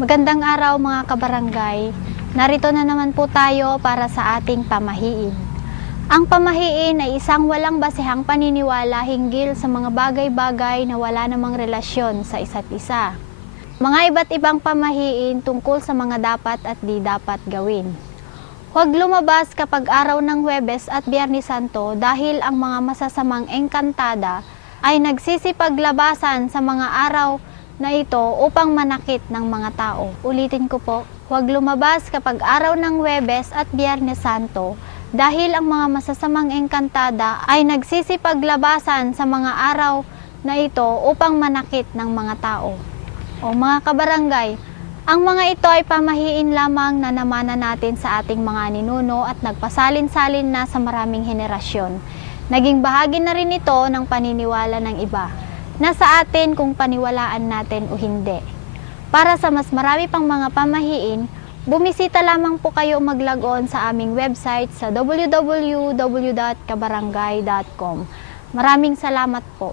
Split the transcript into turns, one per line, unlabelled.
Magandang araw mga kabarangay. Narito na naman po tayo para sa ating pamahiin. Ang pamahiin ay isang walang basehang paniniwala hinggil sa mga bagay-bagay na wala namang relasyon sa isa't isa. Mga iba't ibang pamahiin tungkol sa mga dapat at di dapat gawin. Huwag lumabas kapag araw ng Huwebes at Biyernes Santo dahil ang mga masasamang engkantada ay nagsisipaglabasan sa mga araw na ito upang manakit ng mga tao. Ulitin ko po, huwag lumabas kapag araw ng Huwebes at Biyernes Santo dahil ang mga masasamang engkantada ay nagsisipaglabasan sa mga araw na ito upang manakit ng mga tao. O mga kabarangay, ang mga ito ay pamahiin lamang na namana natin sa ating mga ninuno at nagpasalin-salin na sa maraming henerasyon. Naging bahagi na rin ito ng paniniwala ng iba. Nasa atin kung paniwalaan natin o hindi. Para sa mas marami pang mga pamahiin, bumisita lamang po kayo mag-log on sa aming website sa www.kabarangay.com. Maraming salamat po.